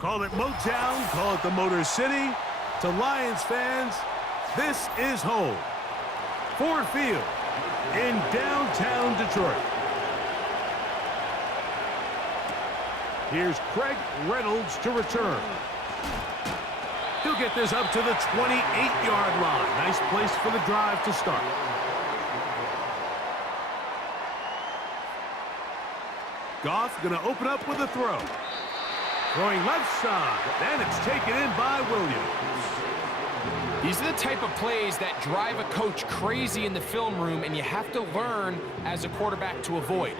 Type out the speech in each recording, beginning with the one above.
Call it Motown, call it the Motor City. To Lions fans, this is home. Ford Field in downtown Detroit. Here's Craig Reynolds to return. He'll get this up to the 28-yard line. Nice place for the drive to start. Goff going to open up with a throw. Throwing left side, and it's taken in by Williams. These are the type of plays that drive a coach crazy in the film room, and you have to learn as a quarterback to avoid.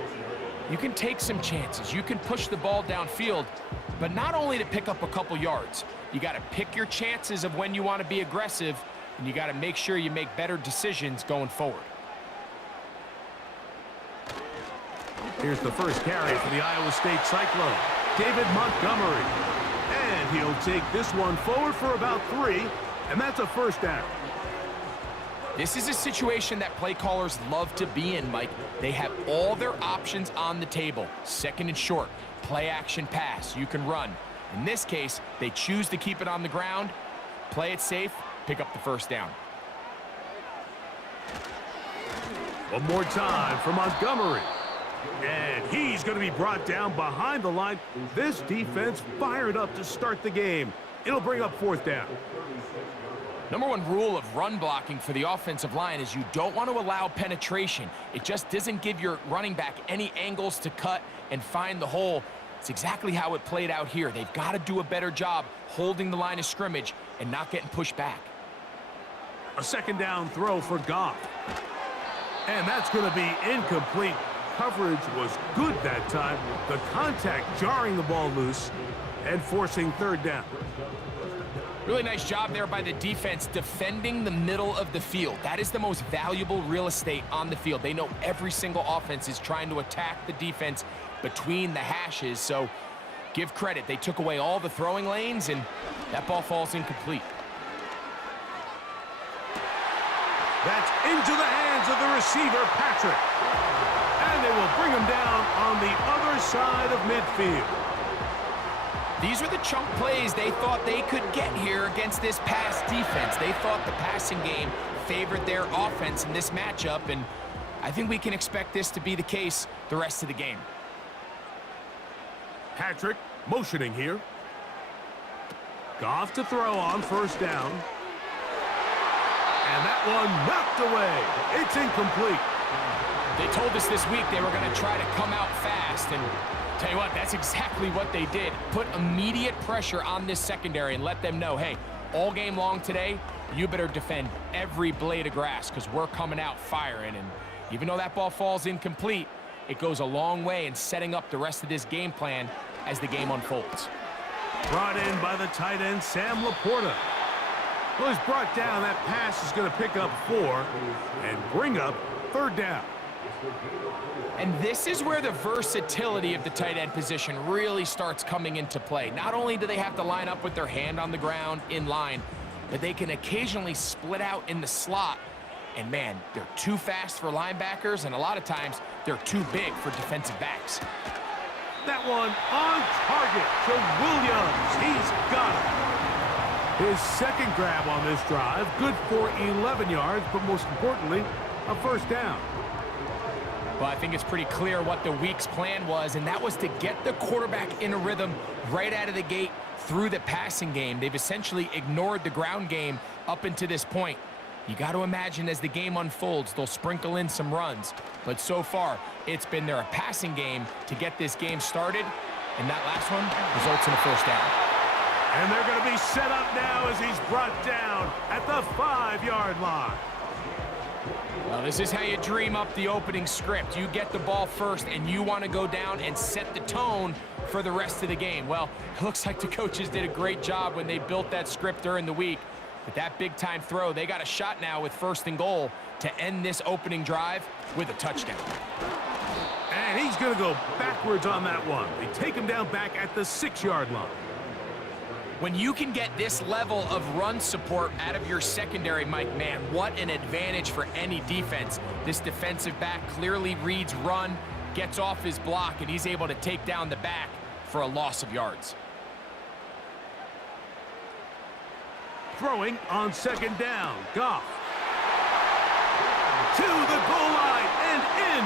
You can take some chances. You can push the ball downfield, but not only to pick up a couple yards. You got to pick your chances of when you want to be aggressive, and you got to make sure you make better decisions going forward. Here's the first carry for the Iowa State Cyclone, David Montgomery. And he'll take this one forward for about 3, and that's a first down. This is a situation that play callers love to be in, Mike. They have all their options on the table. Second and short, play action pass, you can run. In this case, they choose to keep it on the ground, play it safe, pick up the first down. One more time for Montgomery. And he's going to be brought down behind the line. This defense fired up to start the game. It'll bring up fourth down. Number one rule of run blocking for the offensive line is you don't want to allow penetration. It just doesn't give your running back any angles to cut and find the hole. It's exactly how it played out here. They've got to do a better job holding the line of scrimmage and not getting pushed back. A second down throw for Goff. And that's going to be incomplete. Coverage was good that time. The contact jarring the ball loose and forcing third down. Really nice job there by the defense defending the middle of the field. That is the most valuable real estate on the field. They know every single offense is trying to attack the defense between the hashes, so give credit. They took away all the throwing lanes, and that ball falls incomplete. That's into the hands of the receiver, Patrick. And they will bring him down on the other side of midfield. These were the chunk plays they thought they could get here against this pass defense. They thought the passing game favored their offense in this matchup, and I think we can expect this to be the case the rest of the game. Patrick motioning here. Goff to throw on first down. And that one knocked away. It's incomplete. They told us this week they were going to try to come out fast, and tell you what, that's exactly what they did. Put immediate pressure on this secondary and let them know, hey, all game long today, you better defend every blade of grass because we're coming out firing. And even though that ball falls incomplete, it goes a long way in setting up the rest of this game plan as the game unfolds. Brought in by the tight end, Sam Laporta. Well, he's brought down. That pass is going to pick up 4 and bring up third down. And this is where the versatility of the tight end position really starts coming into play. Not only do they have to line up with their hand on the ground in line, but they can occasionally split out in the slot. And man, they're too fast for linebackers, and a lot of times they're too big for defensive backs. That one on target to Williams. He's got it. His second grab on this drive, good for 11 yards, but most importantly, a first down. Well, I think it's pretty clear what the week's plan was, and that was to get the quarterback in a rhythm right out of the gate through the passing game. They've essentially ignored the ground game up until this point. You got to imagine as the game unfolds, they'll sprinkle in some runs. But so far, it's been their passing game to get this game started, and that last one results in a first down. And they're going to be set up now as he's brought down at the 5-yard line. Well, this is how you dream up the opening script. You get the ball first, and you want to go down and set the tone for the rest of the game. Well, it looks like the coaches did a great job when they built that script during the week. But that big-time throw, they got a shot now with first and goal to end this opening drive with a touchdown. And he's going to go backwards on that one. They take him down back at the 6-yard line. When you can get this level of run support out of your secondary, Mike, man, what an advantage for any defense. This defensive back clearly reads run, gets off his block, and he's able to take down the back for a loss of yards. Throwing on second down. Goff. To the goal line and in.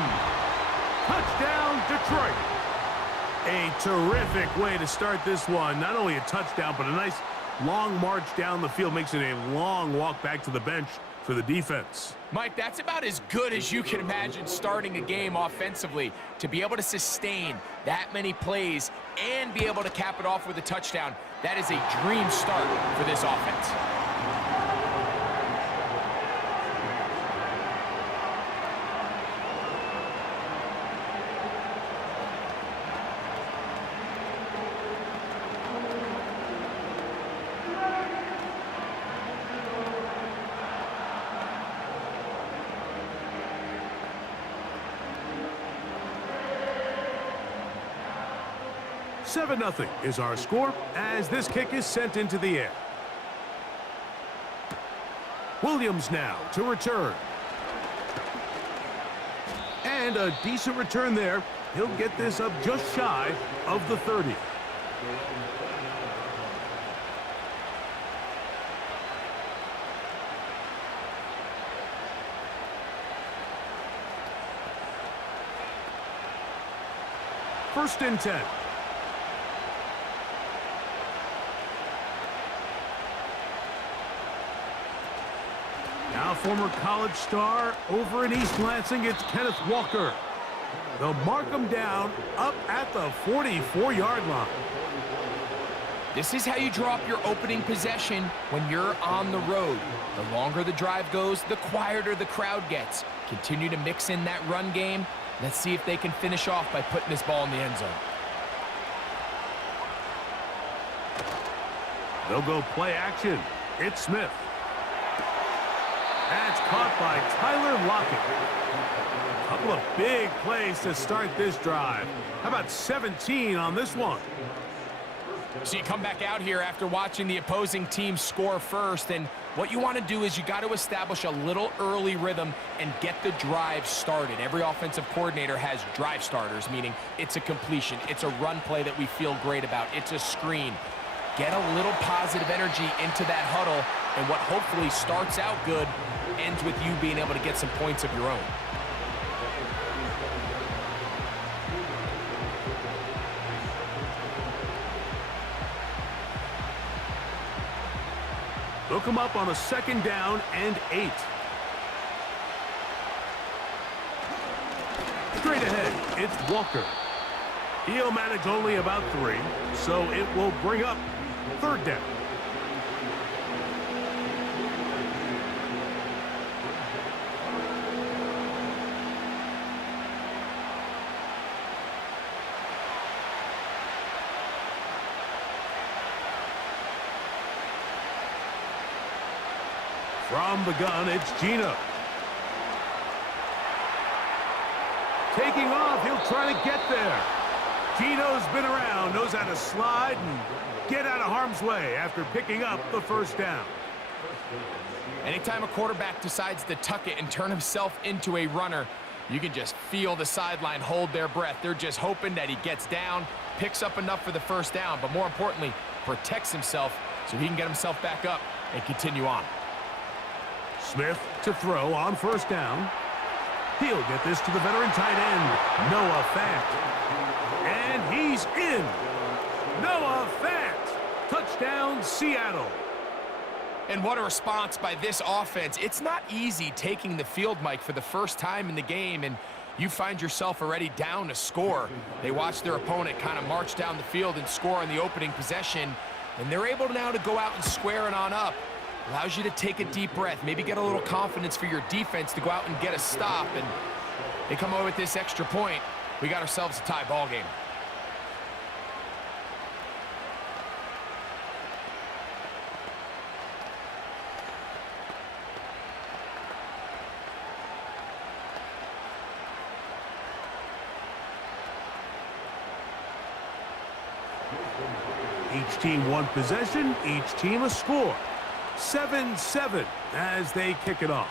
Touchdown, Detroit. A terrific way to start this one. Not only a touchdown, but a nice long march down the field. Makes it a long walk back to the bench for the defense. Mike, that's about as good as you can imagine starting a game offensively. To be able to sustain that many plays and be able to cap it off with a touchdown, that is a dream start for this offense. Seven 0 is our score as this kick is sent into the air. Williams now to return. And a decent return there. He'll get this up just shy of the 30. First and 10. Now former college star over in East Lansing, it's Kenneth Walker. They'll mark him down up at the 44-yard line. This is how you drop your opening possession when you're on the road. The longer the drive goes, the quieter the crowd gets. Continue to mix in that run game. Let's see if they can finish off by putting this ball in the end zone. They'll go play action. It's Smith. That's caught by Tyler Lockett. A couple of big plays to start this drive. How about 17 on this one? So you come back out here after watching the opposing team score first, and what you want to do is you got to establish a little early rhythm and get the drive started. Every offensive coordinator has drive starters, meaning it's a completion, it's a run play that we feel great about, it's a screen. Get a little positive energy into that huddle, and what hopefully starts out good ends with you being able to get some points of your own. Look him up on a second down and 8. Straight ahead, it's Walker. He'll manage only about 3, so it will bring up third down. From the gun, it's Geno. Taking off, he'll try to get there. Geno's been around, knows how to slide and get out of harm's way after picking up the first down. Anytime a quarterback decides to tuck it and turn himself into a runner, you can just feel the sideline hold their breath. They're just hoping that he gets down, picks up enough for the first down, but more importantly, protects himself so he can get himself back up and continue on. Smith to throw on first down. He'll get this to the veteran tight end, Noah Fant. And he's in. Noah Fant. Touchdown, Seattle. And what a response by this offense. It's not easy taking the field, Mike, for the first time in the game, and you find yourself already down to score. They watch their opponent kind of march down the field and score on the opening possession, and they're able now to go out and square it on up. Allows you to take a deep breath, maybe get a little confidence for your defense to go out and get a stop, and they come away with this extra point. We got ourselves a tie ball game. Each team one possession, each team a score. 7-7 as they kick it off.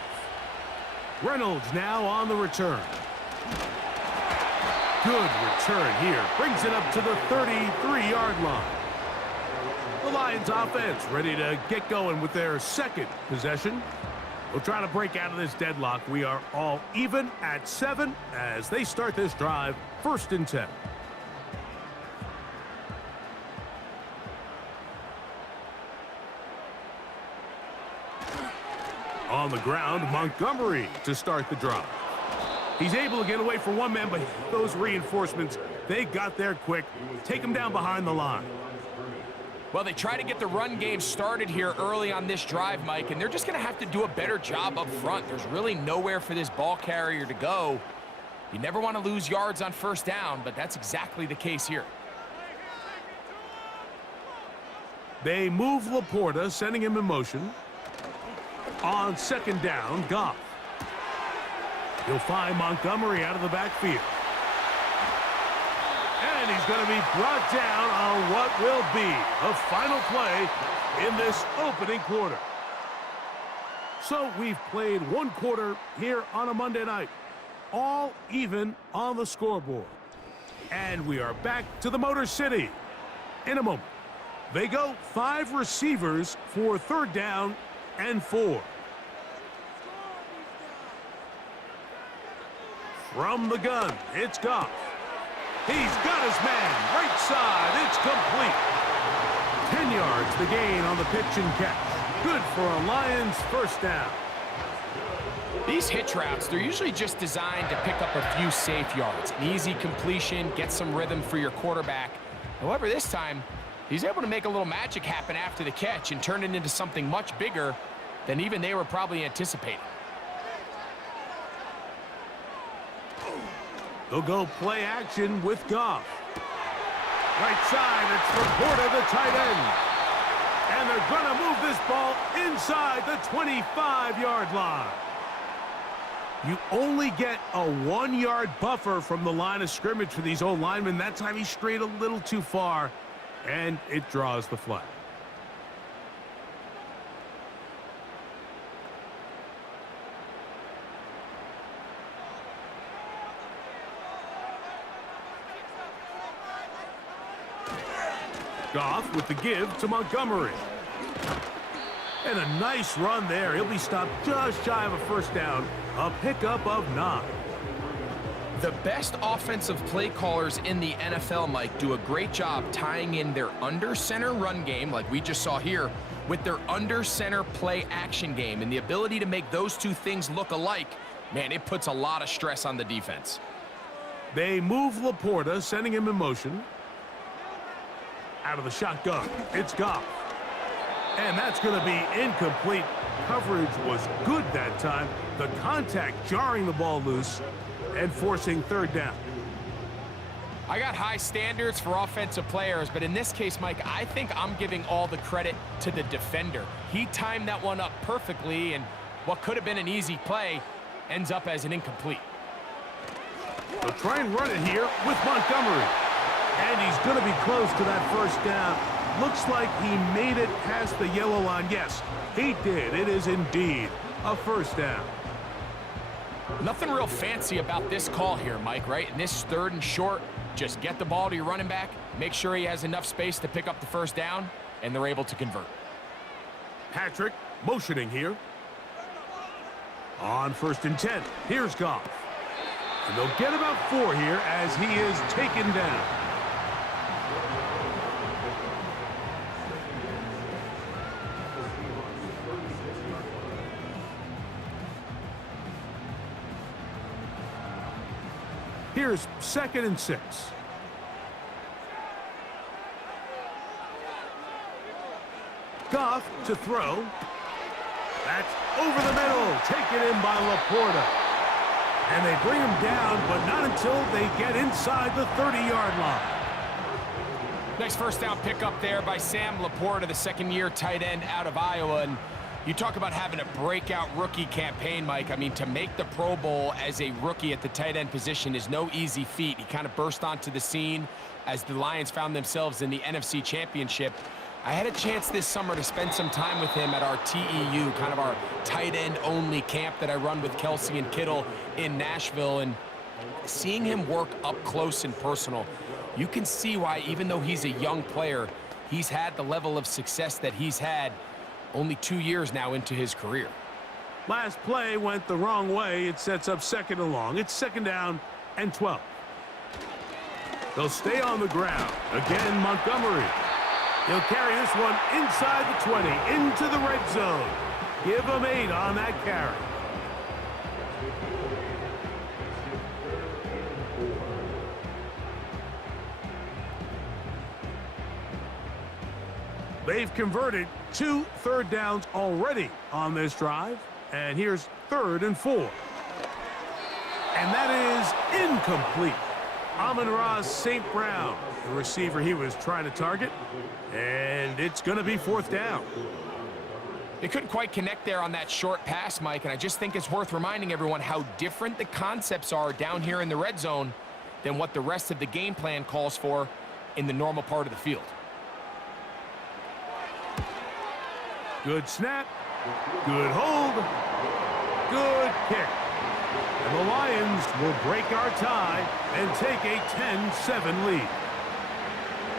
Reynolds now on the return. Good return here. Brings it up to the 33-yard line. The Lions offense ready to get going with their second possession. We'll try to break out of this deadlock. We are all even at 7 as they start this drive, 1st and 10. On the ground, Montgomery to start the drive. He's able to get away from one man, but those reinforcements, they got there quick. Take him down behind the line. Well, they try to get the run game started here early on this drive, Mike, and they're just going to have to do a better job up front. There's really nowhere for this ball carrier to go. You never want to lose yards on 1st down, but that's exactly the case here. They move Laporta, sending him in motion. On 2nd down, Goff. He'll find Montgomery out of the backfield. And he's going to be brought down on what will be a final play in this opening quarter. So we've played 1 quarter here on a Monday night. All even on the scoreboard. And we are back to the Motor City in a moment. They go 5 receivers for 3rd down and 4. From the gun, it's Goff. He's got his man, right side, it's complete. 10 yards the gain on the pitch and catch. Good for a Lions 1st down. These hitch routes, they're usually just designed to pick up a few safe yards. An easy completion, get some rhythm for your quarterback. However, this time, he's able to make a little magic happen after the catch and turn it into something much bigger than even they were probably anticipating. They'll go play action with Goff. Right side, it's Laporta, the tight end. And they're going to move this ball inside the 25-yard line. You only get a 1-yard buffer from the line of scrimmage for these old linemen. That time he strayed a little too far, and it draws the flag. Goff with the give to Montgomery. And a nice run there. He'll be stopped just shy of a 1st down. A pickup of 9. The best offensive play callers in the NFL, Mike, do a great job tying in their under-center run game, like we just saw here, with their under-center play action game. And the ability to make those 2 things look alike, man, it puts a lot of stress on the defense. They move Laporta, sending him in motion. Out of the shotgun, it's Goff. And that's going to be incomplete. Coverage was good that time. The contact jarring the ball loose and forcing 3rd down. I got high standards for offensive players, but in this case, Mike, I think I'm giving all the credit to the defender. He timed that one up perfectly, and what could have been an easy play ends up as an incomplete. They'll try and run it here with Montgomery. And he's going to be close to that 1st down. Looks like he made it past the yellow line. Yes, he did. It is indeed a 1st down. Nothing real fancy about this call here, Mike, right? In this 3rd and short, just get the ball to your running back, make sure he has enough space to pick up the 1st down, and they're able to convert. Patrick motioning here. On 1st and 10, here's Goff. And they'll get about 4 here as he is taken down. Here's 2nd and 6. Goff to throw. That's over the middle, taken in by Laporta. And they bring him down, but not until they get inside the 30-yard line. Nice 1st down pickup there by Sam Laporta, the 2nd-year tight end out of Iowa. And you talk about having a breakout rookie campaign, Mike. I mean, to make the Pro Bowl as a rookie at the tight end position is no easy feat. He kind of burst onto the scene as the Lions found themselves in the NFC Championship. I had a chance this summer to spend some time with him at our TEU, kind of our tight end only camp that I run with Kelsey and Kittle in Nashville. And seeing him work up close and personal, you can see why, even though he's a young player, he's had the level of success that he's had only 2 years now into his career. Last play went the wrong way. It sets up 2nd and long. It's 2nd down and 12. They'll stay on the ground. Again, Montgomery. He'll carry this one inside the 20, into the red zone. Give him 8 on that carry. They've converted 2 third downs already on this drive. And here's 3rd and 4. And that is incomplete. Amon-Ra St. Brown, the receiver he was trying to target. And it's going to be 4th down. They couldn't quite connect there on that short pass, Mike, and I just think it's worth reminding everyone how different the concepts are down here in the red zone than what the rest of the game plan calls for in the normal part of the field. Good snap. Good hold. Good kick. And the Lions will break our tie and take a 10-7 lead.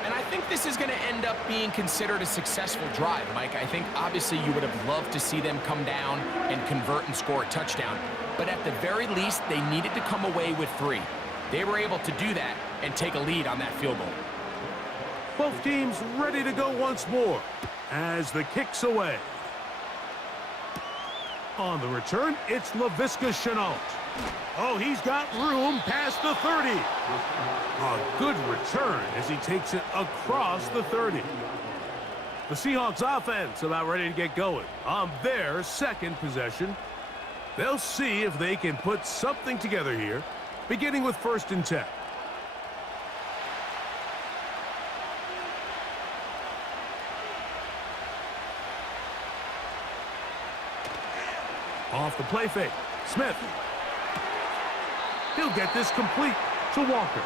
And I think this is going to end up being considered a successful drive, Mike. I think obviously you would have loved to see them come down and convert and score a touchdown. But at the very least, they needed to come away with 3. They were able to do that and take a lead on that field goal. Both teams ready to go once more as the kick's away. On the return, it's Laviska Shenault. Oh, he's got room past the 30. A good return as he takes it across the 30. The Seahawks offense about ready to get going on their 2nd possession. They'll see if they can put something together here, beginning with 1st and 10. Off the play fake. Smith. He'll get this complete to Walker.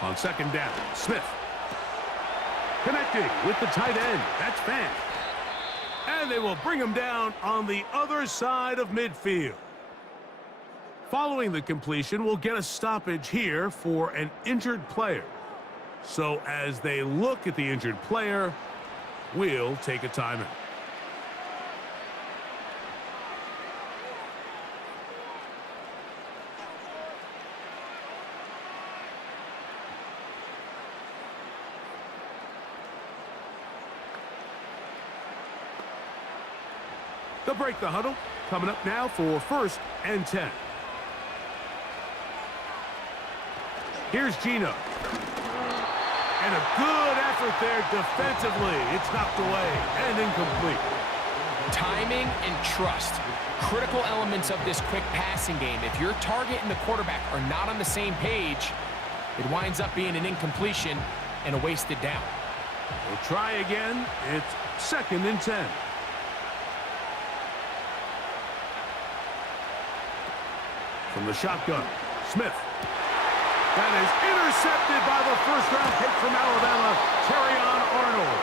On 2nd down, Smith. Connecting with the tight end. That's Fant. And they will bring him down on the other side of midfield. Following the completion, we'll get a stoppage here for an injured player. So as they look at the injured player, we'll take a timeout. They'll break the huddle. Coming up now for 1st and 10. Here's Geno. And a good effort there defensively. It's knocked away and incomplete. Timing and trust, critical elements of this quick passing game. If your target and the quarterback are not on the same page, it winds up being an incompletion and a wasted down. We'll try again. It's 2nd and 10. From the shotgun, Smith. That is intercepted by the 1st-round pick from Alabama, Terrion Arnold.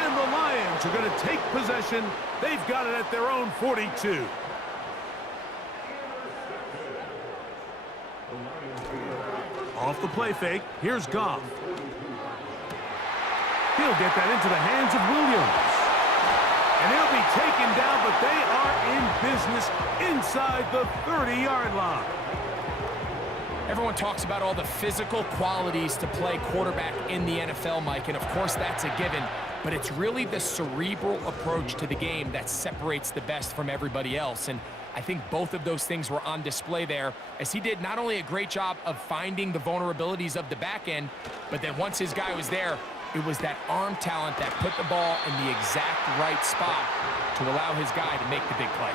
And the Lions are going to take possession. They've got it at their own 42. Off the play fake, here's Goff. He'll get that into the hands of Williams. And he'll be taken down, but they are in business inside the 30-yard line. Everyone talks about all the physical qualities to play quarterback in the NFL, Mike, and of course that's a given, but it's really the cerebral approach to the game that separates the best from everybody else, and I think both of those things were on display there as he did not only a great job of finding the vulnerabilities of the back end, but then once his guy was there, it was that arm talent that put the ball in the exact right spot to allow his guy to make the big play.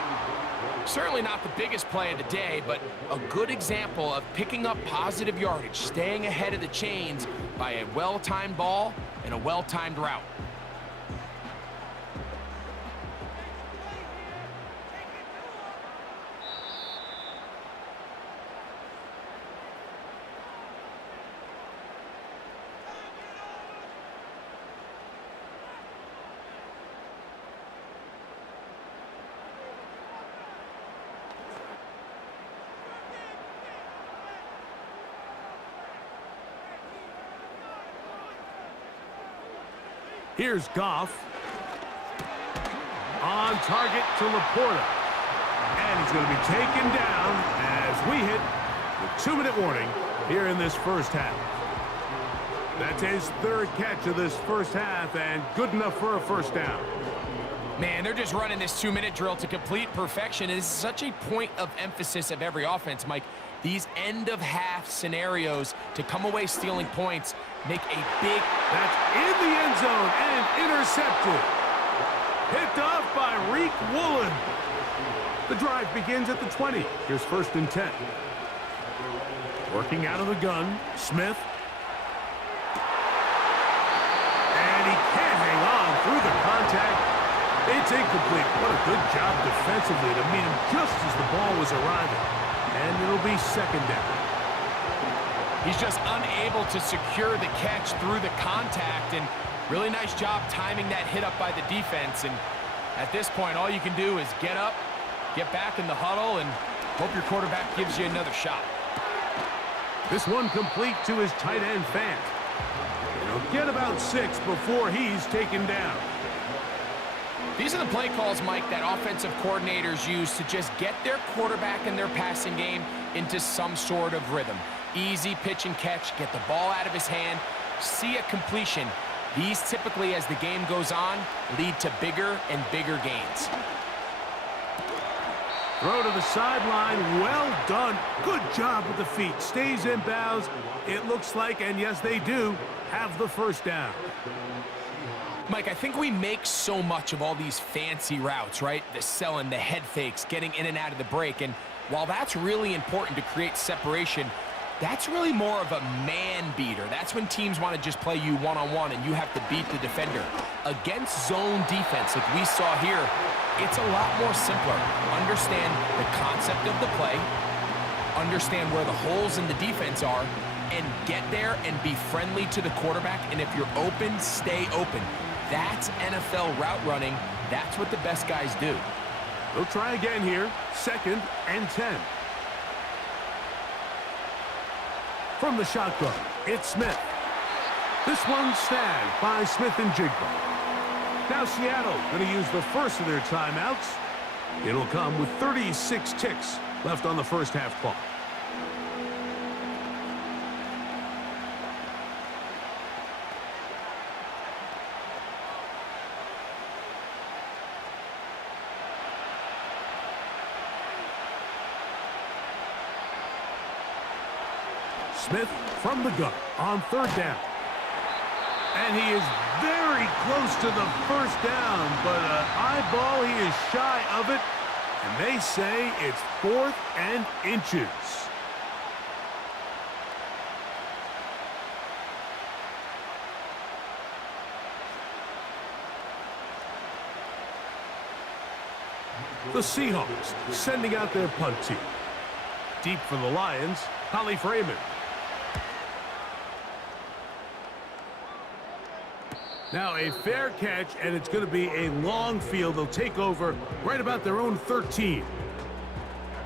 Certainly not the biggest play of the day, but a good example of picking up positive yardage, staying ahead of the chains by a well-timed ball and a well-timed route. Here's Goff. On target to Laporta. And he's going to be taken down as we hit the 2-minute warning here in this first half. That's his third catch of this first half and good enough for a first down. Man, they're just running this 2-minute drill to complete perfection. It's such a point of emphasis of every offense, Mike. These end-of-half scenarios to come away stealing points make a big... That's in the end zone and intercepted. Picked off by Reek Woolen. The drive begins at the 20. Here's 1st and 10. Working out of the gun, Smith. And he can't hang on through the contact. It's incomplete. What a good job defensively to meet him just as the ball was arriving. And it'll be 2nd down. He's just unable to secure the catch through the contact, and really nice job timing that hit up by the defense. And at this point, all you can do is get up, get back in the huddle, and hope your quarterback gives you another shot. This one complete to his tight end, Fant. He'll get about 6 before he's taken down. These are the play calls, Mike, that offensive coordinators use to just get their quarterback and their passing game into some sort of rhythm. Easy pitch and catch, get the ball out of his hand, see a completion. These typically, as the game goes on, lead to bigger and bigger gains. Throw to the sideline, well done. Good job with the feet. Stays in bounds. It looks like, and yes, they do, have the first down. Mike, I think we make so much of all these fancy routes, right? The selling, the head fakes, getting in and out of the break. And while that's really important to create separation, that's really more of a man beater. That's when teams want to just play you one-on-one and you have to beat the defender. Against zone defense, like we saw here, it's a lot more simpler. Understand the concept of the play, understand where the holes in the defense are, and get there and be friendly to the quarterback. And if you're open, stay open. That's NFL route running. That's what the best guys do. They'll try again here. 2nd and 10. From the shotgun, it's Smith. This one snagged by Smith and Jigba. Now Seattle going to use the first of their timeouts. It'll come with 36 ticks left on the first half clock. Smith from the gun on 3rd down. And he is very close to the first down, but an eyeball, he is shy of it. And they say it's 4th and inches. The Seahawks sending out their punt team. Deep for the Lions, Holly Freeman. Now a fair catch, and it's going to be a long field. They'll take over right about their own 13.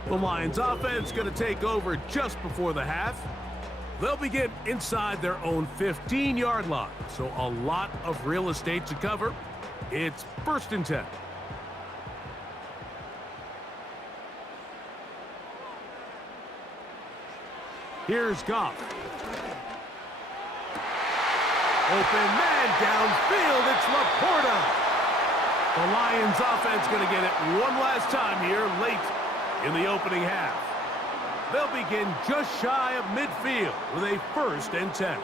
The Lions offense going to take over just before the half. They'll begin inside their own 15-yard line. So a lot of real estate to cover. It's 1st and 10. Here's Goff. Open man downfield. It's Laporta. The Lions offense going to get it one last time here late in the opening half. They'll begin just shy of midfield with a 1st and 10.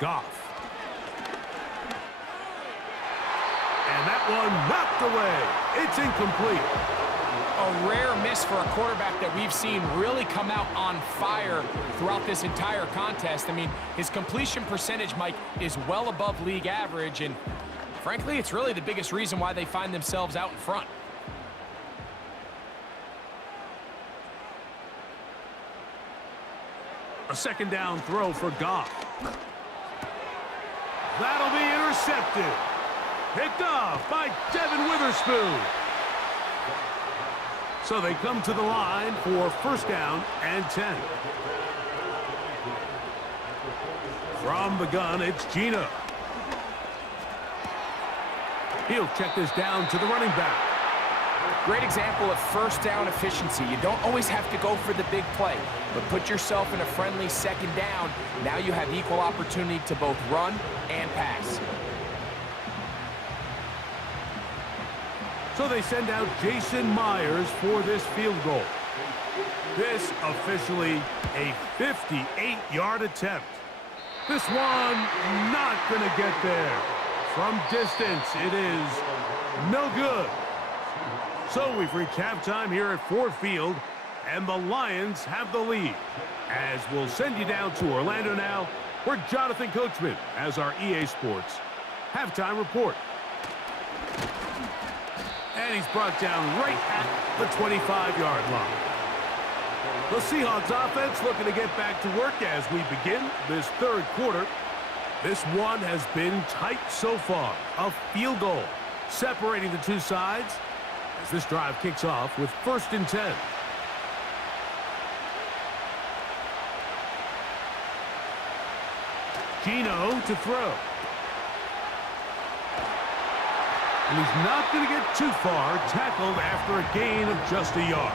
Goff. And that one knocked away. It's incomplete. A rare miss for a quarterback that we've seen really come out on fire throughout this entire contest. I mean, his completion percentage, Mike, is well above league average, and frankly, it's really the biggest reason why they find themselves out in front. A 2nd down throw for Goff. That'll be intercepted. Picked off by Devin Witherspoon. So they come to the line for first down and 10. From the gun, it's Geno. He'll check this down to the running back. Great example of first down efficiency. You don't always have to go for the big play, but put yourself in a friendly second down. Now you have equal opportunity to both run and pass. So they send out Jason Myers for this field goal. This officially a 58-yard attempt. This one not going to get there. From distance, it is no good. So we've reached halftime here at Ford Field, and the Lions have the lead. As we'll send you down to Orlando now, where Jonathan Coachman has our EA Sports halftime report. And he's brought down right at the 25-yard line. The Seahawks offense looking to get back to work as we begin this third quarter. This one has been tight so far. A field goal separating the two sides as this drive kicks off with first and 10. Geno to throw. And he's not going to get too far, tackled after a gain of just a yard.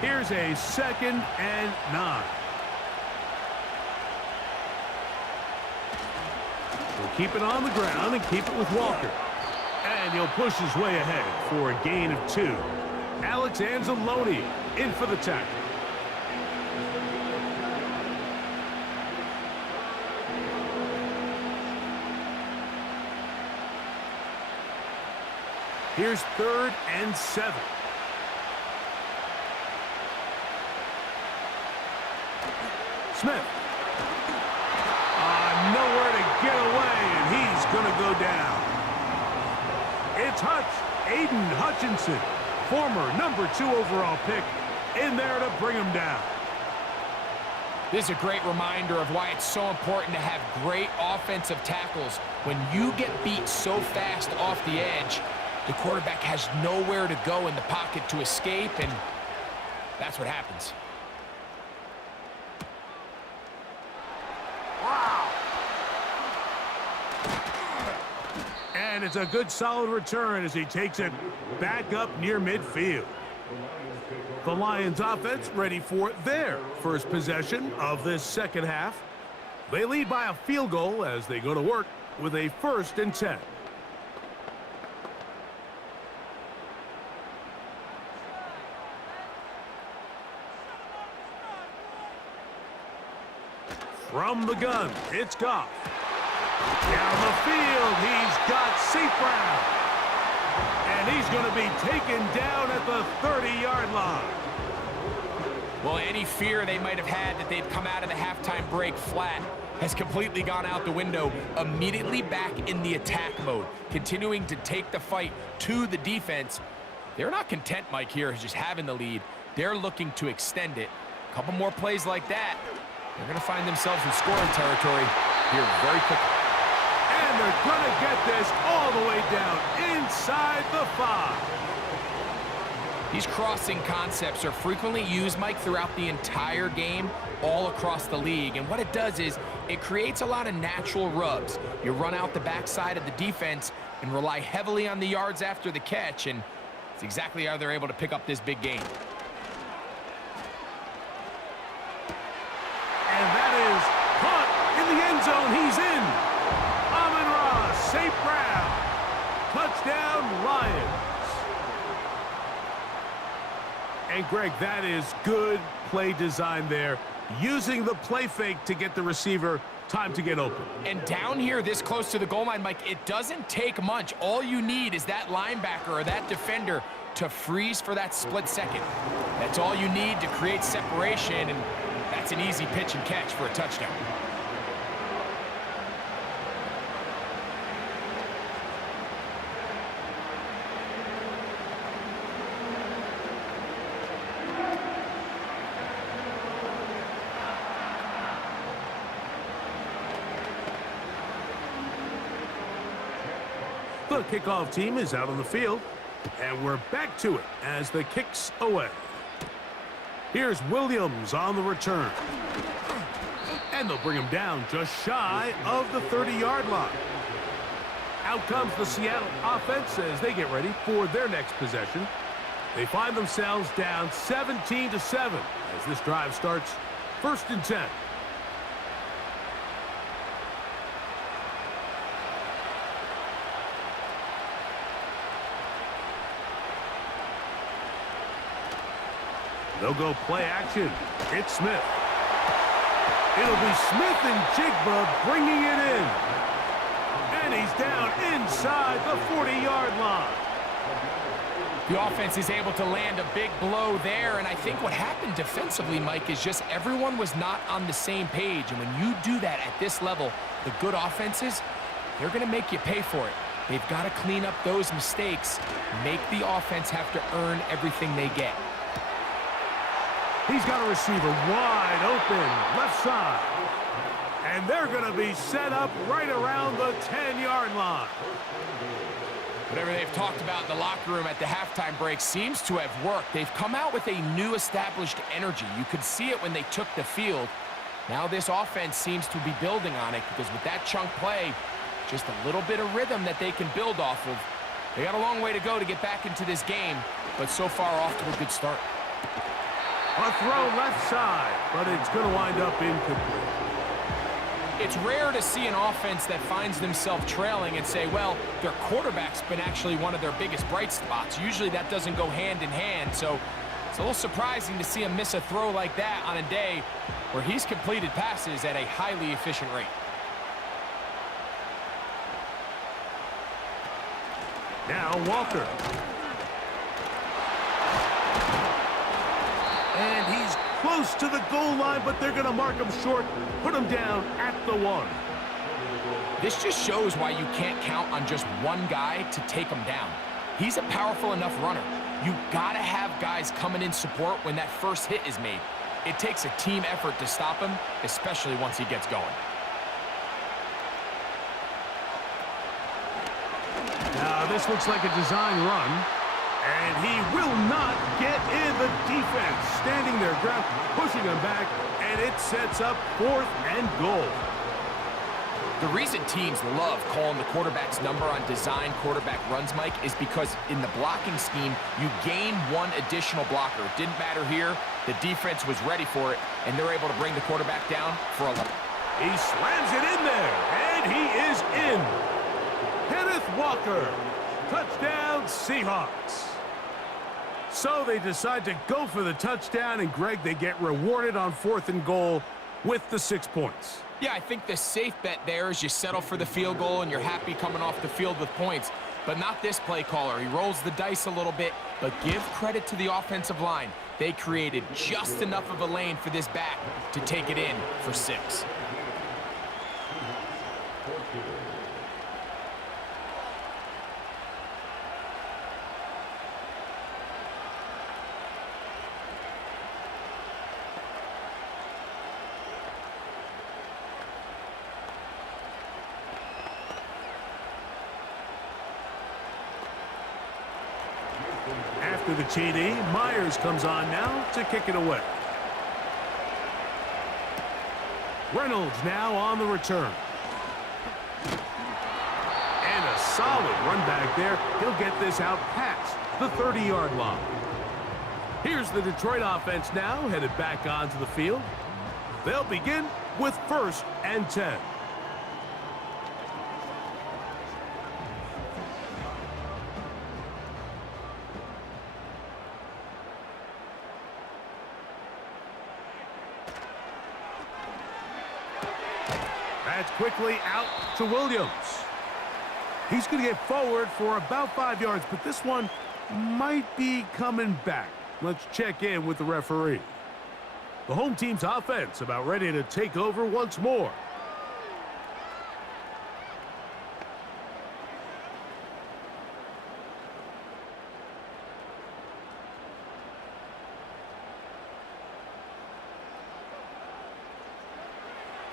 Here's a 2nd and 9. We'll keep it on the ground and keep it with Walker. And he'll push his way ahead for a gain of 2. Alex Anzalone in for the tackle. Here's 3rd and 7. Smith. Nowhere to get away, and he's going to go down. It's Aiden Hutchinson, former number 2 overall pick, in there to bring him down. This is a great reminder of why it's so important to have great offensive tackles. When you get beat so fast off the edge, the quarterback has nowhere to go in the pocket to escape, and that's what happens. And it's a good solid return as he takes it back up near midfield. The Lions offense ready for their first possession of this second half. They lead by a field goal as they go to work with a 1st and 10. From the gun, it's Goff. Down the field, he's got St. Brown. And he's going to be taken down at the 30-yard line. Well, any fear they might have had that they'd come out of the halftime break flat has completely gone out the window. Immediately back in the attack mode, continuing to take the fight to the defense. They're not content, Mike, here, just having the lead. They're looking to extend it. A couple more plays like that, they're going to find themselves in scoring territory here very quickly. And they're going to get this all the way down inside the 5. These crossing concepts are frequently used, Mike, throughout the entire game, all across the league. And what it does is it creates a lot of natural rubs. You run out the backside of the defense and rely heavily on the yards after the catch, and it's exactly how they're able to pick up this big gain. And that is caught in the end zone. He's in. Amon-Ra St. Brown. Touchdown, Lions. And, Greg, that is good play design there. Using the play fake to get the receiver time to get open. And down here this close to the goal line, Mike, it doesn't take much. All you need is that linebacker or that defender to freeze for that split second. That's all you need to create separation, and that's an easy pitch and catch for a touchdown. The kickoff team is out on the field, and we're back to it as the kick's away. Here's Williams on the return. And they'll bring him down just shy of the 30-yard line. Out comes the Seattle offense as they get ready for their next possession. They find themselves down 17-7 as this drive starts 1st and 10. They'll go play action. It's Smith. It'll be Smith and Jigba bringing it in. And he's down inside the 40-yard line. The offense is able to land a big blow there, and I think what happened defensively, Mike, is just everyone was not on the same page. And when you do that at this level, the good offenses, they're going to make you pay for it. They've got to clean up those mistakes, make the offense have to earn everything they get. He's got a receiver wide open, left side. And they're going to be set up right around the 10-yard line. Whatever they've talked about in the locker room at the halftime break seems to have worked. They've come out with a new established energy. You could see it when they took the field. Now this offense seems to be building on it because with that chunk play, just a little bit of rhythm that they can build off of. They got a long way to go to get back into this game, but so far off to a good start. A throw left side, but it's going to wind up incomplete. It's rare to see an offense that finds themselves trailing and say, well, their quarterback's been actually one of their biggest bright spots. Usually that doesn't go hand in hand, so it's a little surprising to see him miss a throw like that on a day where he's completed passes at a highly efficient rate. Now Walker. And he's close to the goal line, but they're going to mark him short, put him down at the 1. This just shows why you can't count on just one guy to take him down. He's a powerful enough runner. You got to have guys coming in support when that first hit is made. It takes a team effort to stop him, especially once he gets going. Now this looks like a design run. And he will not get in. The defense standing their ground, pushing him back, and it sets up 4th and goal. The reason teams love calling the quarterback's number on design quarterback runs, Mike, is because in the blocking scheme, you gain one additional blocker. It didn't matter here. The defense was ready for it, and they're able to bring the quarterback down for a look. He slams it in there, and he is in. Kenneth Walker, touchdown Seahawks. So they decide to go for the touchdown, and Greg, they get rewarded on 4th and goal with the 6 points. Yeah, I think the safe bet there is you settle for the field goal and you're happy coming off the field with points. But not this play caller. He rolls the dice a little bit, but give credit to the offensive line. They created just enough of a lane for this back to take it in for 6. After the TD, Myers comes on now to kick it away. Reynolds now on the return. And a solid run back there. He'll get this out past the 30-yard line. Here's the Detroit offense now headed back onto the field. They'll begin with 1st and 10. That's quickly out to Williams. He's going to get forward for about 5 yards, but this one might be coming back. Let's check in with the referee. The home team's offense about ready to take over once more.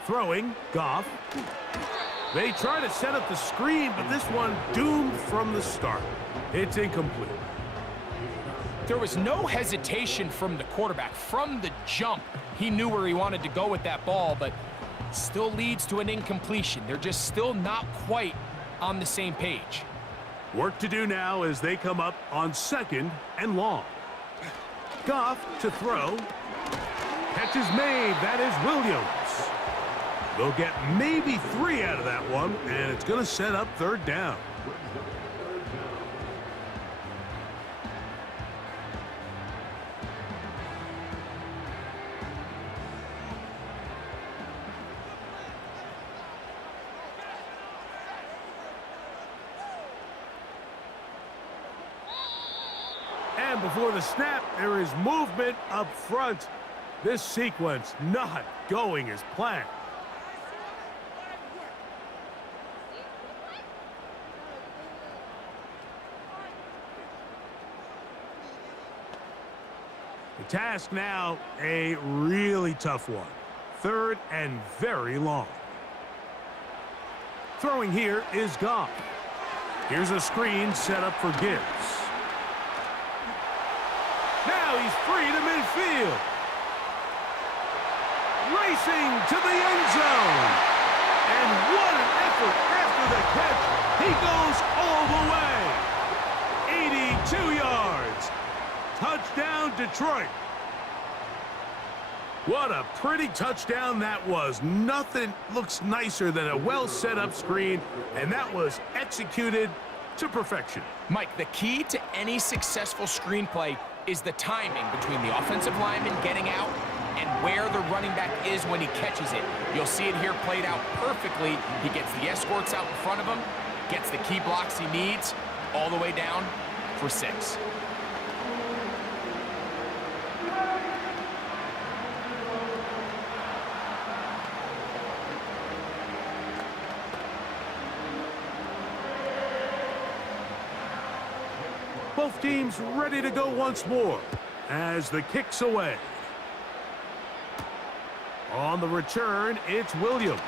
Throwing, Goff. They try to set up the screen, but this one doomed from the start. It's incomplete. There was no hesitation from the quarterback. From the jump, he knew where he wanted to go with that ball, but still leads to an incompletion. They're just still not quite on the same page. Work to do now as they come up on 2nd and long. Goff to throw. Catch is made. That is Williams. They'll get maybe 3 out of that one, and it's going to set up 3rd down. And before the snap, there is movement up front. This sequence not going as planned. The task now, a really tough one. 3rd and very long. Throwing here is Goff. Here's a screen set up for Gibbs. Now he's free to midfield. Racing to the end zone. And what an effort after the catch. He goes all the way. 82 yards. Touchdown, Detroit. What a pretty touchdown that was. Nothing looks nicer than a well set up screen, and that was executed to perfection. Mike, the key to any successful screenplay is the timing between the offensive lineman getting out and where the running back is when he catches it. You'll see it here played out perfectly. He gets the escorts out in front of him, gets the key blocks he needs, all the way down for 6. Both teams ready to go once more as the kick's away. On the return, it's Williams.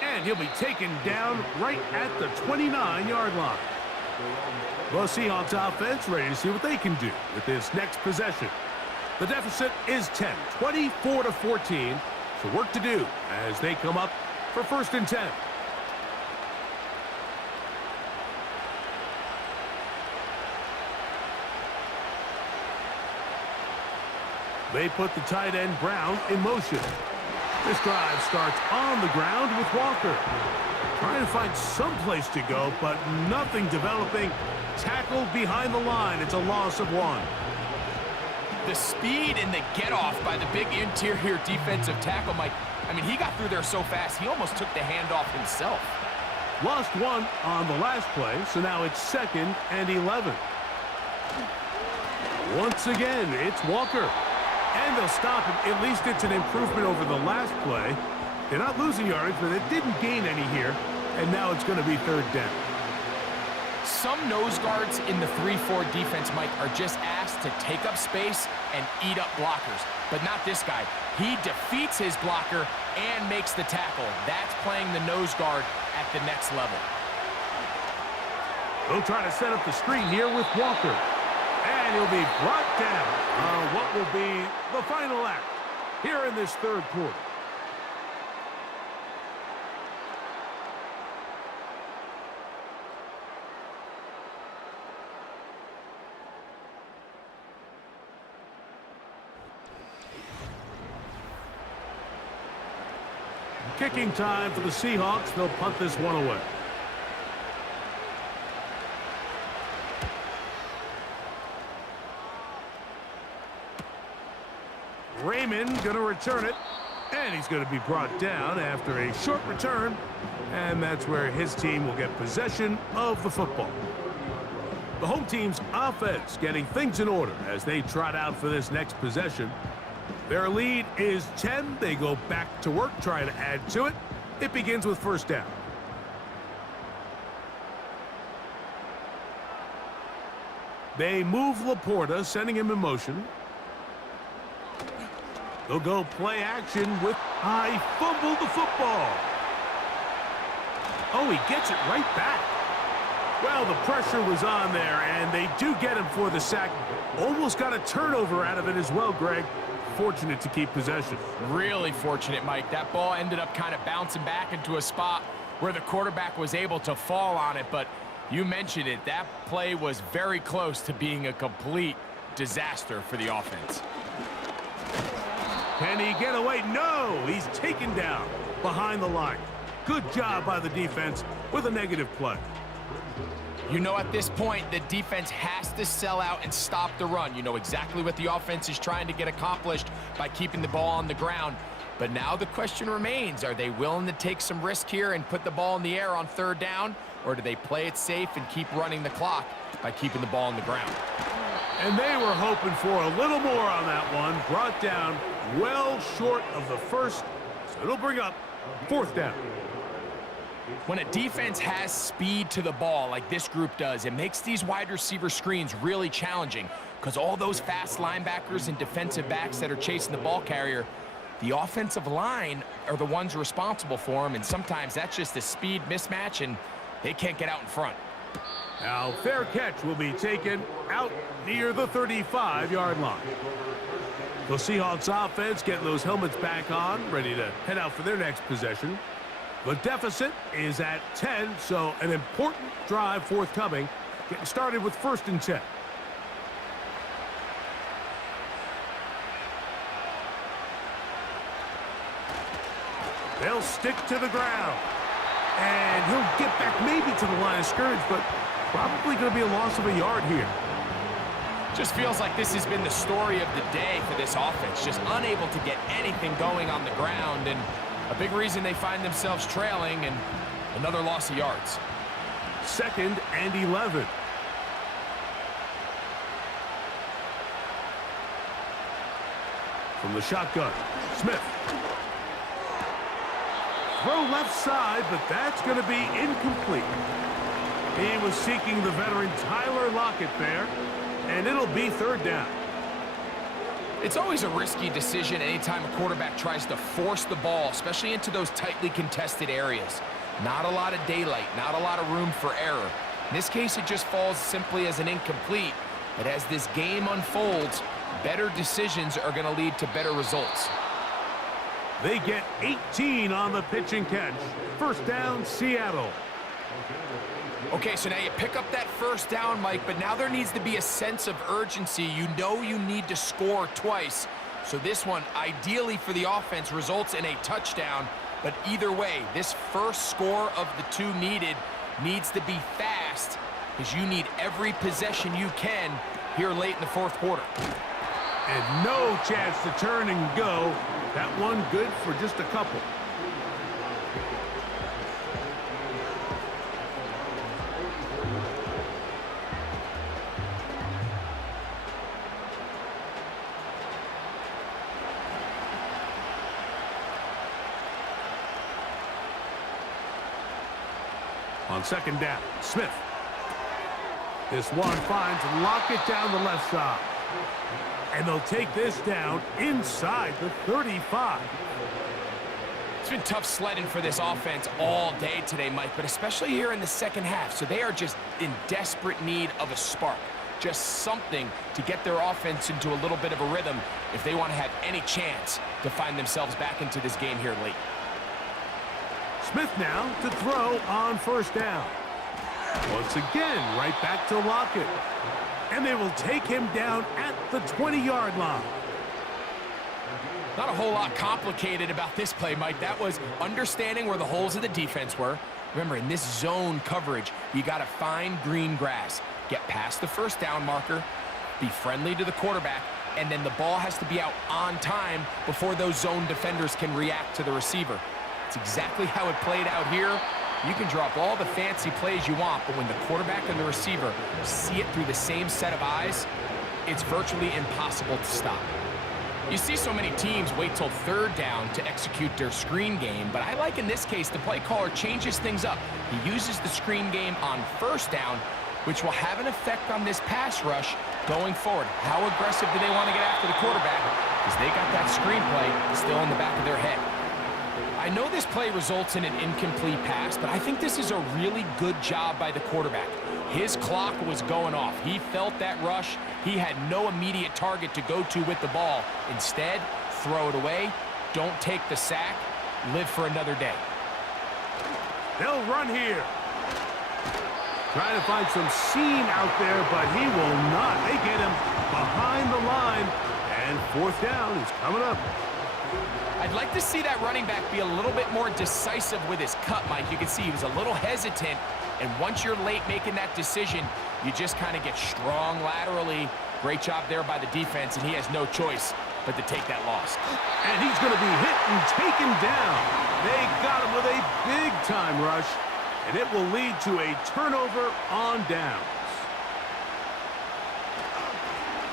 And he'll be taken down right at the 29-yard line. The Seahawks offense ready to see what they can do with this next possession. The deficit is 10, 24-14. So work to do as they come up for 1st and 10. They put the tight end Brown in motion. This drive starts on the ground with Walker. Trying to find some place to go, but nothing developing. Tackled behind the line. It's a loss of 1. The speed and the get-off by the big interior defensive tackle, Mike. I mean, he got through there so fast, he almost took the handoff himself. Lost 1 on the last play, so now it's 2nd and 11. Once again, it's Walker. And they'll stop it. At least it's an improvement over the last play. They're not losing yards, but they didn't gain any here. And now it's going to be 3rd down. Some nose guards in the 3-4 defense, Mike, are just asked to take up space and eat up blockers. But not this guy. He defeats his blocker and makes the tackle. That's playing the nose guard at the next level. They'll try to set up the screen here with Walker. And he'll be brought down on what will be the final act here in this 3rd quarter. Kicking time for the Seahawks. They'll punt this one away. Raymond going to return it, and he's going to be brought down after a short return, and that's where his team will get possession of the football. The home team's offense getting things in order as they trot out for this next possession. Their lead is 10. They go back to work, trying to add to it. It begins with 1st down. They move Laporta, sending him in motion. They'll go play action with I fumbled the football. Oh, he gets it right back. Well, the pressure was on there, and they do get him for the sack. Almost got a turnover out of it as well, Greg. Fortunate to keep possession. Really fortunate, Mike. That ball ended up kind of bouncing back into a spot where the quarterback was able to fall on it, but you mentioned it. That play was very close to being a complete disaster for the offense. Can he get away? No! He's taken down behind the line. Good job by the defense with a negative play. You know, at this point, the defense has to sell out and stop the run. You know exactly what the offense is trying to get accomplished by keeping the ball on the ground. But now the question remains, are they willing to take some risk here and put the ball in the air on third down? Or do they play it safe and keep running the clock by keeping the ball on the ground? And they were hoping for a little more on that one. Brought down well short of the first. So it'll bring up fourth down. When a defense has speed to the ball like this group does, it makes these wide receiver screens really challenging because all those fast linebackers and defensive backs that are chasing the ball carrier, the offensive line are the ones responsible for them, and sometimes that's just a speed mismatch, and they can't get out in front. Now, fair catch will be taken out near the 35-yard line. The Seahawks offense getting those helmets back on, ready to head out for their next possession. The deficit is at 10, so an important drive forthcoming. Getting started with 1st and 10. They'll stick to the ground. And he'll get back maybe to the line of scrimmage, but probably going to be a loss of a yard here. Just feels like this has been the story of the day for this offense. Just unable to get anything going on the ground, and a big reason they find themselves trailing, and another loss of yards. 2nd and 11. From the shotgun, Smith. Throw left side, but that's going to be incomplete. He was seeking the veteran Tyler Lockett there, and it'll be 3rd down. It's always a risky decision anytime a quarterback tries to force the ball, especially into those tightly contested areas. Not a lot of daylight, not a lot of room for error. In this case, it just falls simply as an incomplete. But as this game unfolds, better decisions are going to lead to better results. They get 18 on the pitch and catch. 1st down, Seattle. Okay, so now you pick up that 1st down, Mike, but now there needs to be a sense of urgency. You know you need to score twice. So this one, ideally for the offense, results in a touchdown. But either way, this first score of the 2 needed needs to be fast because you need every possession you can here late in the 4th quarter. And no chance to turn and go. That one good for just a couple. On 2nd down, Smith. This one finds Lockett down the left side. And they'll take this down inside the 35. It's been tough sledding for this offense all day today, Mike, but especially here in the 2nd half. So they are just in desperate need of a spark. Just something to get their offense into a little bit of a rhythm if they want to have any chance to find themselves back into this game here late. Smith now to throw on 1st down. Once again, right back to Lockett. And they will take him down at the 20-yard line. Not a whole lot complicated about this play, Mike. That was understanding where the holes of the defense were. Remember, in this zone coverage, you got to find green grass. Get past the 1st down marker, be friendly to the quarterback, and then the ball has to be out on time before those zone defenders can react to the receiver. It's exactly how it played out here. You can drop all the fancy plays you want, but when the quarterback and the receiver see it through the same set of eyes, it's virtually impossible to stop. You see so many teams wait till 3rd down to execute their screen game, but I like in this case the play caller changes things up. He uses the screen game on 1st down, which will have an effect on this pass rush going forward. How aggressive do they want to get after the quarterback? because they got that screenplay still in the back of their head. I know this play results in an incomplete pass, but I think this is a really good job by the quarterback. His clock was going off. He felt that rush. He had no immediate target to go to with the ball. Instead, throw it away. Don't take the sack. Live for another day. They'll run here. Trying to find some seam out there, but he will not. They get him behind the line, and fourth down is coming up. I'd like to see that running back be a little bit more decisive with his cut, Mike. You can see he was a little hesitant, and once you're late making that decision, you just kind of get strong laterally. Great job there by the defense, and he has no choice but to take that loss. And he's going to be hit and taken down. They got him with a big-time rush, and it will lead to a turnover on downs.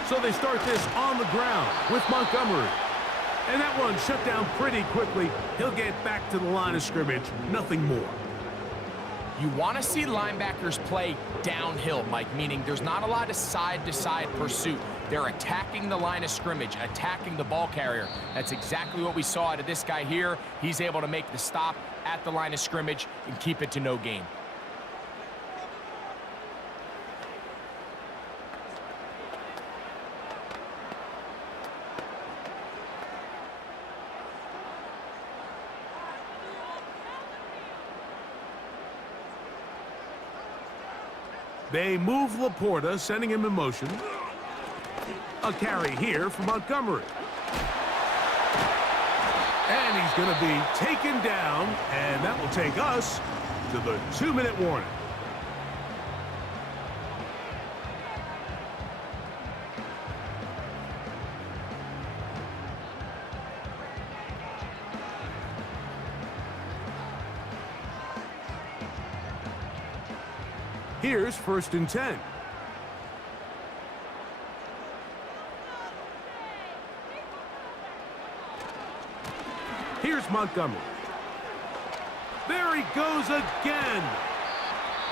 So they start this on the ground with Montgomery. And that one shut down pretty quickly. He'll get back to the line of scrimmage. Nothing more. You want to see linebackers play downhill, Mike, meaning there's not a lot of side-to-side pursuit. They're attacking the line of scrimmage, attacking the ball carrier. That's exactly what we saw out of this guy here. He's able to make the stop at the line of scrimmage and keep it to no gain. They move Laporta, sending him in motion. A carry here for Montgomery. And he's going to be taken down, and that will take us to the 2-minute warning. Here's 1st and 10. Here's Montgomery. There he goes again.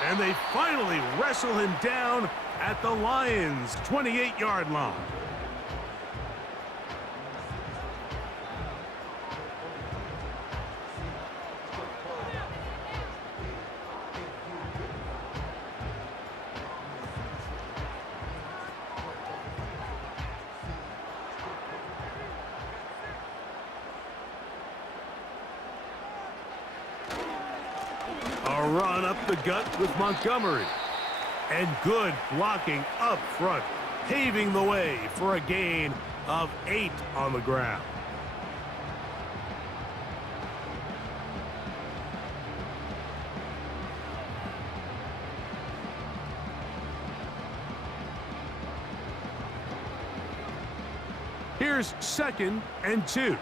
And they finally wrestle him down at the Lions' 28-yard line. A run up the gut with Montgomery. And good blocking up front, paving the way for a gain of 8 on the ground. Here's 2nd and 2.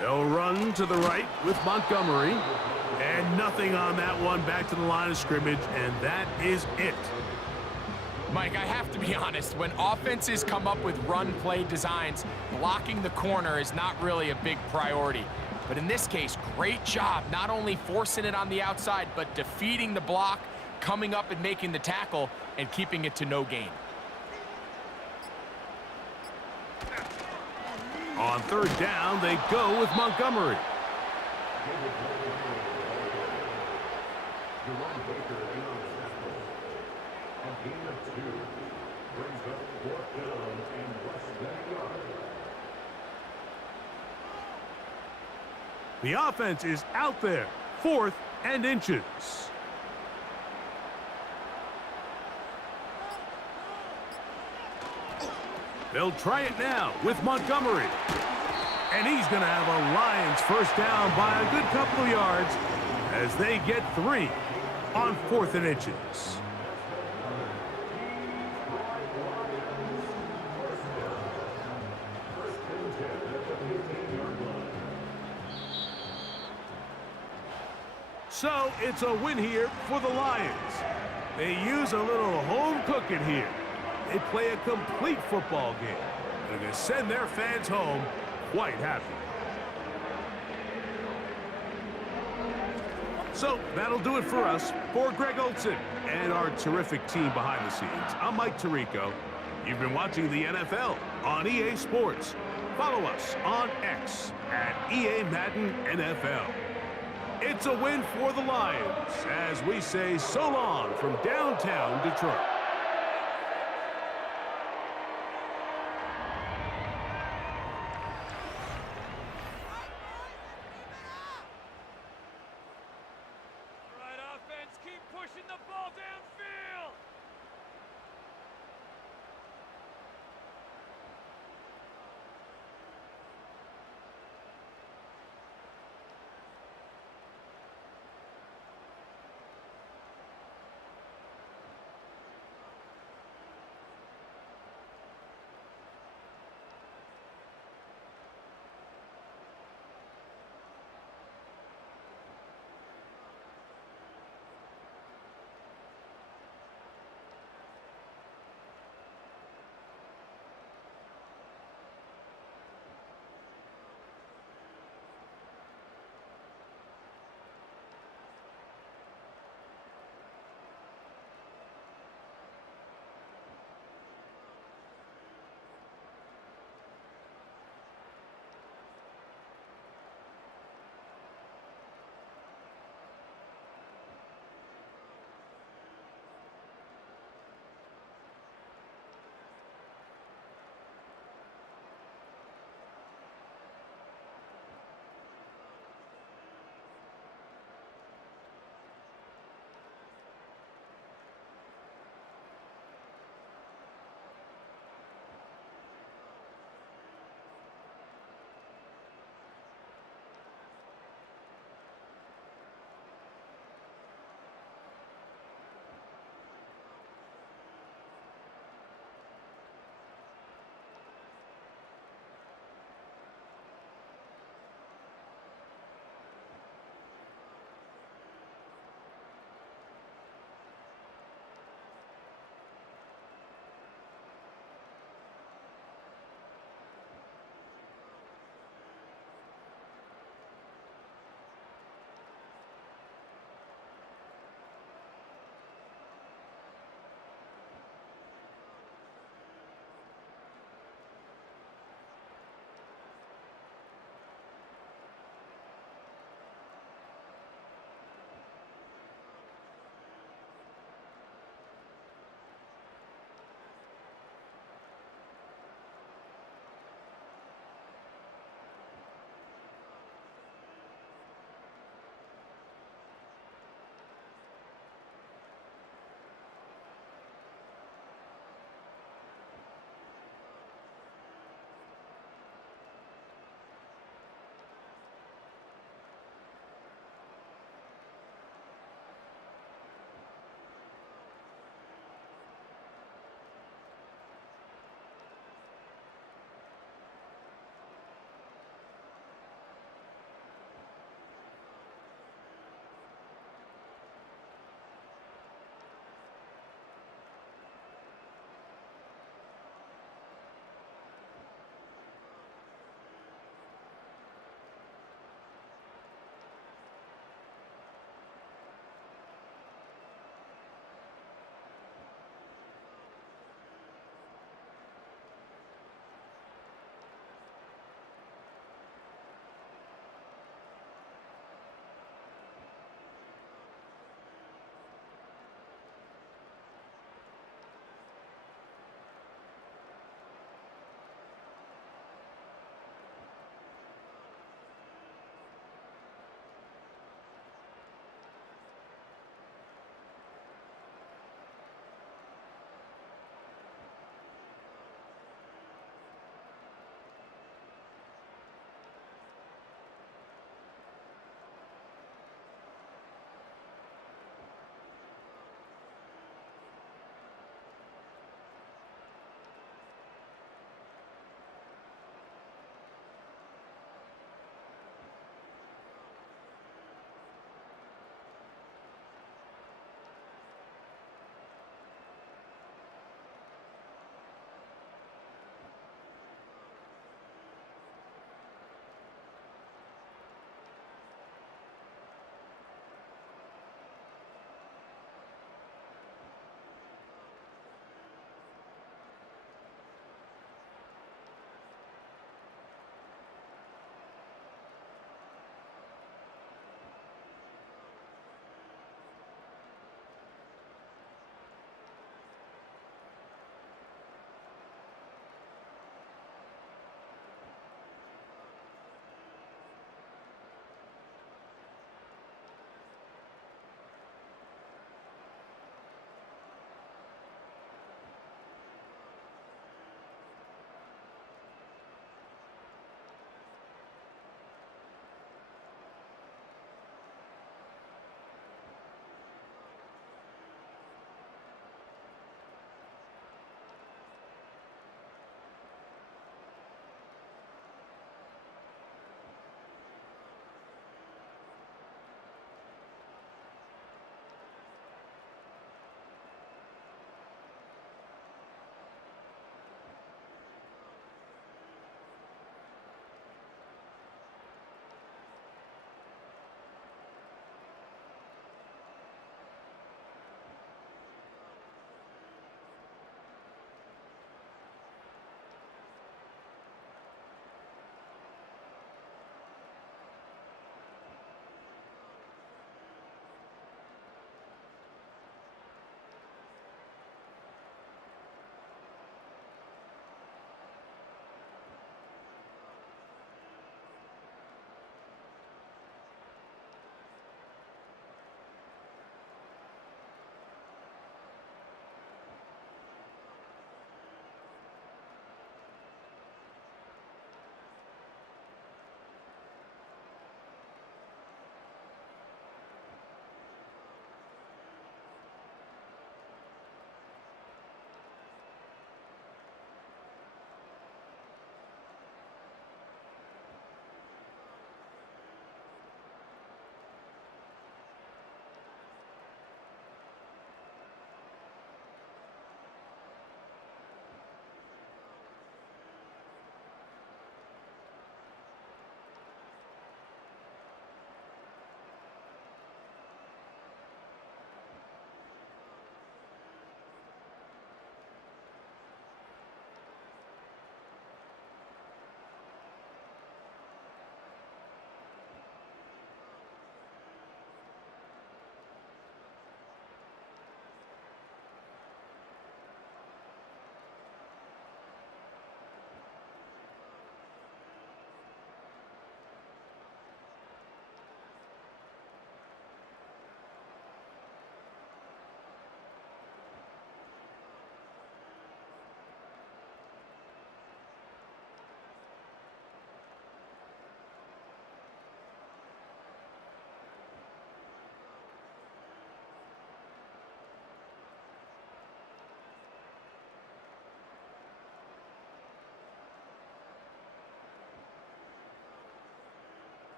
They'll run to the right with Montgomery. And nothing on that one, back to the line of scrimmage, and that is it. Mike, I have to be honest, when offenses come up with run play designs, blocking the corner is not really a big priority. But in this case, great job not only forcing it on the outside, but defeating the block, coming up and making the tackle, and keeping it to no gain. On 3rd down, they go with Montgomery. The offense is out there, 4th and inches. They'll try it now with Montgomery. And he's going to have a Lions first down by a good couple of yards as they get 3 on 4th and inches. So it's a win here for the Lions. They use a little home cooking here. They play a complete football game. They're going to send their fans home quite happy. So that'll do it for us. For Greg Olson and our terrific team behind the scenes, I'm Mike Tirico. You've been watching the NFL on EA Sports. Follow us on X at EA Madden NFL. It's a win for the Lions as we say so long from downtown Detroit. All right, offense, keep pushing the ball.